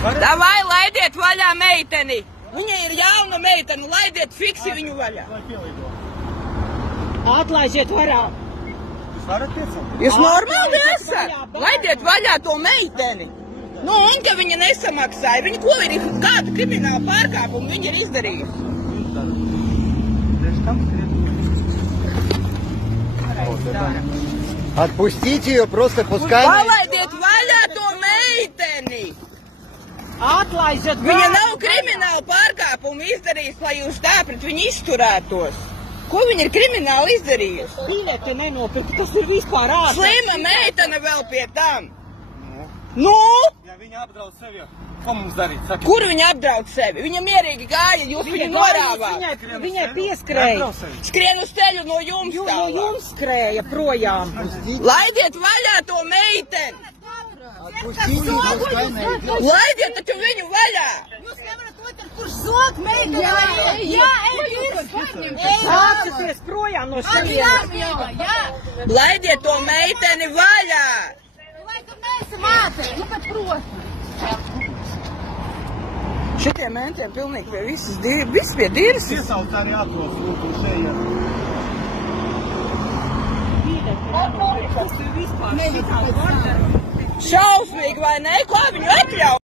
Davai, laidiet vaļā meiteni! Viņa ir jauna meitene, laidiet fiksi viņu vaļā! Atlaižiet vaļā! Jūs normāli esat? Laidiet vaļā to meiteni! Nu, un ka viņa nesamaksāja, viņa ko ir kādu kriminālu pārkāpumu viņa ir izdarījusi? Отпустите ее, просто пускай... Palaidiet vaļā to meiteni! Atlaižiet Viņa nav kriminālu pārkāpumu izdarījusi, lai jūs tā pret viņu izturētos. Ko viņa ir krimināli izdarījusi? Biļeti nenopirka, tas ir vispār ārā. Slima meitene vēl pie tam. Nu? Ja viņa apdraud sevi, ko mums darīt? Saki. Kur viņa apdraud sevi? Viņa mierīgi gāja, jūs viņu norāvāt. Viņai pieskrēja. Skrien uz ceļu no jums No tālāk. jums skrēja projām. Laidiet vaļā to meiteni! Laidiet taču viņu vaļā! Jūs nevarat otru, kurš zog meiteni? Jā, Sācaties projām no šeit. Laidiet to meiteni vaļā! Laikam neesam ātri, nu pat proti. Šitie mentiem pilnīgi pie viss pie dirses. Iesauc arī atros, lūdzu, šeit. Tas ir vispār. Šausmīgi vai ne? Ko viņu atļauj?